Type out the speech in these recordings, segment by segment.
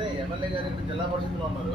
అదే ఎమ్మెల్యే గారు ఇప్పుడు జిల్లా పరిషత్లో ఉన్నారు.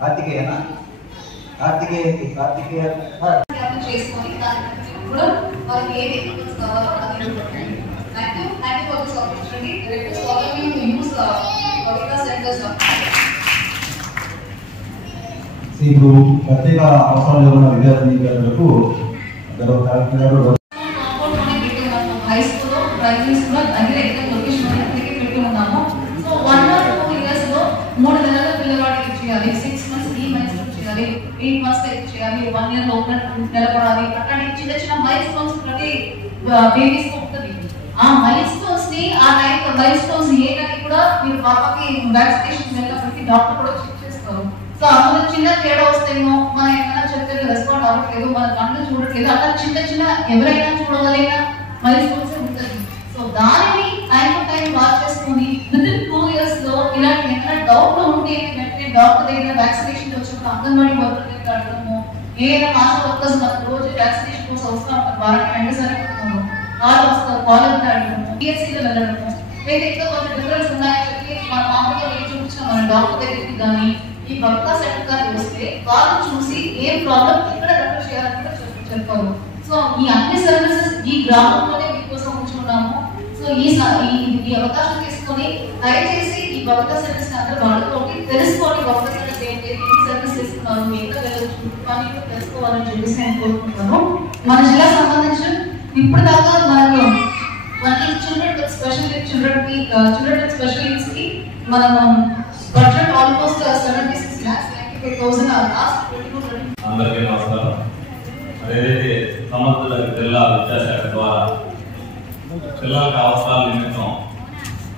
కార్తికేయనా కార్తికేయ చేసుకొని కూడా వాళ్ళకి ఏ డీటెయిల్స్ కావాలో అది thank you for this opportunity. Request all of you to use Kavitha centres. ఇప్పుడు ప్రత్యేక అవసరాలు ఉన్న విద్యార్థులకు హై స్కూల్లో ప్రైమరీ స్కూల్లో దగ్గర ఎక్కడ లొకేషన్ పెట్టి ఉన్నాము. సో 1 or 2 years లో 3 నెలల పిల్లవాడికి చేయాలి, 6 months ఈ మైల్స్టోన్ చేయాలి, 8 months చేయాలి, 1 year లోపల నిలబడాలి. అట్లాంటి చిన్న చిన్న మైల్స్టోన్స్ ప్రతి బేబీస్ ఉంటుంది. ఆ మైల్స్టోన్స్ ని ఆ టైం మైల్స్టోన్స్ ఏదని కూడా మీరు పాపకి వ్యాక్సినేషన్ వెళ్ళినప్పటికీ డాక్టర్ కూడా చెక్ చేస్తారు. సో అందులో చిన్న తేడా వస్తేమో మనం ఏమైనా చెప్తే రెస్పాండ్ అవ్వట్లేదు, మన కళ్ళు చూడట్లేదు, అట్లా చిన్న చిన్న ఎవరైనా చూడగలిగిన మైల్స్టోన్స్ ఉంటుంది. సో దానిని టైం టు టైం వాచ్ చేసుకొని వితిన్ 2 years లో ఇలాంటి ఏమైనా డౌట్ ఉంటే వెంటనే డాక్టర్ దగ్గర వ్యాక్సినేషన్ వచ్చినప్పుడు అంగన్వాడీ వర్కర్ దగ్గర అడగడము, ఏదైనా ఆశా వర్కర్స్ మనకు రోజు వ్యాక్సినేషన్ కోసం వస్తూ ఉంటారు, వారానికి 2 సార్లు వాళ్ళు వస్తారు, కాలేజ్ అడగడము, పిఎస్సీలో వెళ్ళడము, లేదా ఇంకా కొంచెం డిఫరెన్స్ ఉన్నాయని చెప్పి మన మామూలుగా చూపించిన మన డాక్టర్ దగ్గరికి కానీ ఈ భక్తా సెంటర్ గారికి వస్తే వాళ్ళు చూసి ఏం ప్రాబ్లం ఎక్కడ రెఫర్ చేయాలని కూడా చెప్తారు. సో ఈ అన్ని సర్వీసెస్ ఈ గ్రామంలోనే మీకోసం ఉంచుకున్నాము. సో ఈ అవకాశం తీసుకొని దయచేసి ఈ భక్తా సెంటర్స్ అందరూ వాడుకోండి, తెలుసుకోండి భక్తా సెంటర్స్ ఏంటి, సర్వీస్ చేస్తున్నారు, ఎక్కడ వెళ్ళొచ్చు కానీ తెలుసుకోవాలని చెప్పేసి నేను కోరుకుంటున్నాను. మన జిల్లా సంబంధించిన ఇప్పుడు దాకా మనకు చిల్డ్రన్ విత్ స్పెషల్ నీడ్స్ కి మనం బడ్జెట్ ఆల్మోస్ట్ 76 lakhs 95,000 లాస్ట్ 22. అందరికీ నమస్కారం. ఏదైతే సమర్థుల జిల్లా విద్యాశాఖ ద్వారా పిల్లలకు అవసరాల నిమిత్తం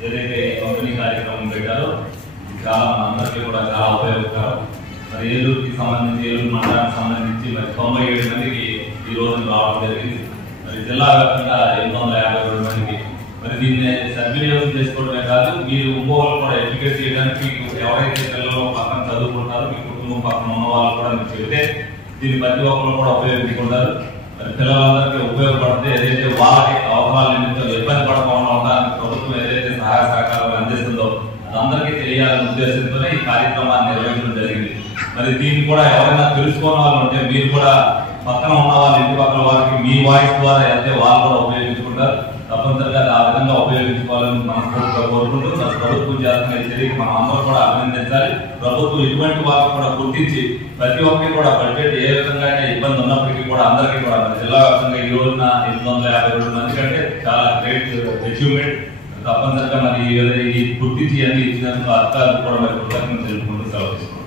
ఏదైతే పంపిణీ కార్యక్రమం పెట్టారో చాలా అందరికీ కూడా చాలా ఉపయోగకరం. మరి ఏలూరుకి సంబంధించి ఏలూరు మండలానికి సంబంధించి మరి 97 మందికి ఈ రోజు రావడం జరిగింది. మరి జిల్లా వ్యాప్తంగా 852 మందికి మరి దీన్ని సద్వినియోగం చేసుకోవడమే కాదు, మీరు ఇంకోళ్ళు కూడా ఎడ్యుకేట్ చేయడానికి ఎవరైతే పిల్లలు పక్కన చదువుకుంటారో మీ కుటుంబం పక్కన ఉన్న వాళ్ళు కూడా మీరు చెబితే దీన్ని ప్రతి ఒక్కరు కూడా ఉపయోగించుకుంటారు. మరి పిల్లలందరికీ ఉపయోగపడితే ఏదైతే వాళ్ళకి అవసరాల నిమిత్తం ఇబ్బంది పడకుండా ఉండడానికి ప్రభుత్వం ఏదైతే సహాయ సహకారాలు అందిస్తుందో అందరికీ తెలియాలనే ఉద్దేశంతోనే ఈ కార్యక్రమాన్ని నిర్వహించడం జరిగింది. మరి దీన్ని కూడా ఎవరైనా తెలుసుకోని వాళ్ళు ఉంటే మీరు కూడా పక్కన ఉన్న వాళ్ళ ఇంటి పక్కన వారికి మీ వాయిస్ ద్వారా అయితే వాళ్ళు కూడా ఉపయోగించుకుంటారు. తప్పనిసరిగా ఆ విధంగా ఉపయోగించుకోవాలని మనస్ఫూర్తిగా కోరుకుంటూ ప్రభుత్వం చేస్తున్న చర్యకి మనం అందరూ కూడా అభినందించాలి. ప్రభుత్వం ఇటువంటి వాళ్ళకి కూడా గుర్తించి ప్రతి ఒక్కరికి కూడా బడ్జెట్ ఏ విధంగా అయితే ఇబ్బంది ఉన్నప్పటికీ కూడా అందరికీ కూడా జిల్లా వ్యాప్తంగా ఈ రోజున 852 మంది కంటే చాలా గ్రేట్ అచీవ్మెంట్. తప్పనిసరిగా మరి ఈ గుర్తించి అన్ని ఇచ్చినందుకు అధికారులు కూడా మరి కృతజ్ఞతలు తెలుపుకుంటూ సెలవు తీసుకుంటాం.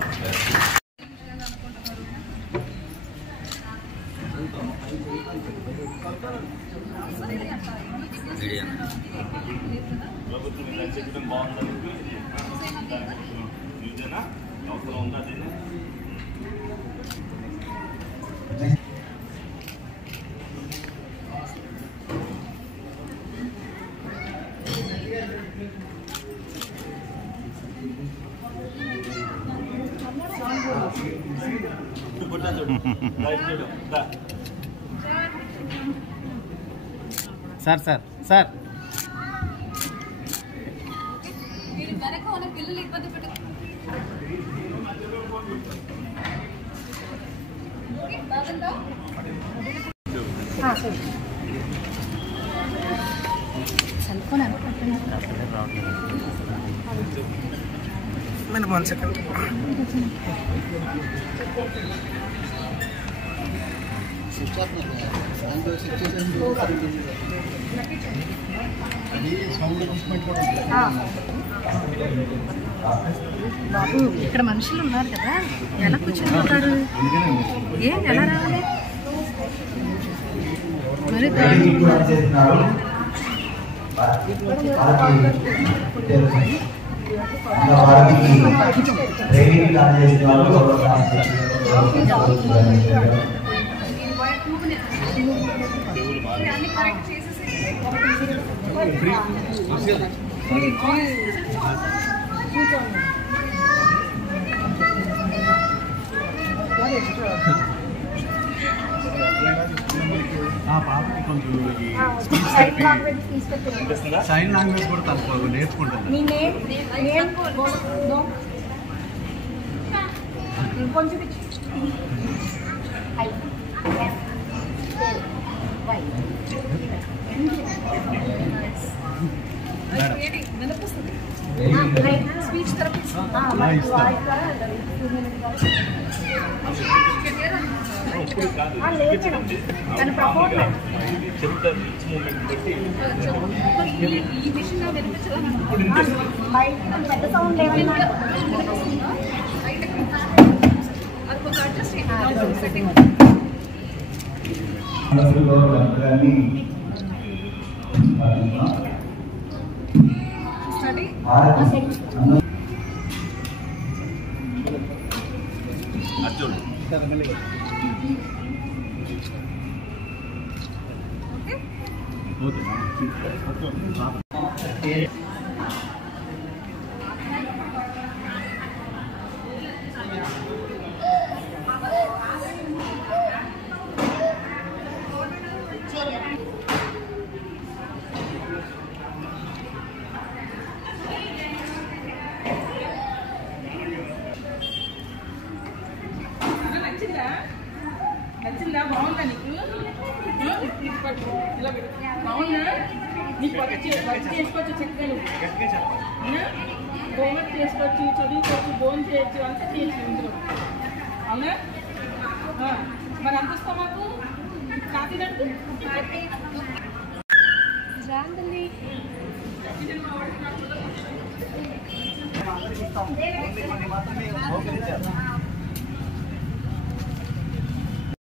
చెప్పడం బాగుంటుంది అవసరం ఉందా దీన్ని సార్ సార్ సార్ పిల్లలు ఇబ్బంది పెట్ట मैंने 1 सेकंड सिचुएशन బాబు ఇక్కడ మనుషులు ఉన్నారు కదా, ఎలా కూర్చుంటారు? ఏం ఎలా రావాలి? మరి సైన్ లాంగ్వేజ్ కూడా తప్పదు, నేర్చుకుంటాను. స్పీచ్ థెరపిస్ట్ తన పర్ఫార్మెన్స్ ఈ విషయంలో పెద్ద సౌండ్ ఏమన్నా అది కొంచెం అడ్జస్ట్ సెట్టింగ్ స్టడీ అర్జున్ నచ్చిందా? బాగుందా నీకు? బాగుందా? నీకు వర్క్ చేసుకోవచ్చు, చక్కగా హోంవర్క్ చేసుకోవచ్చు, చదువుకోవచ్చు, భోజనం చేయొచ్చు, అంతా చేయొచ్చు ఇందులో. అవునా? మరి అంత వస్తా మాకు కాఫీ నడుపు మాత్రమే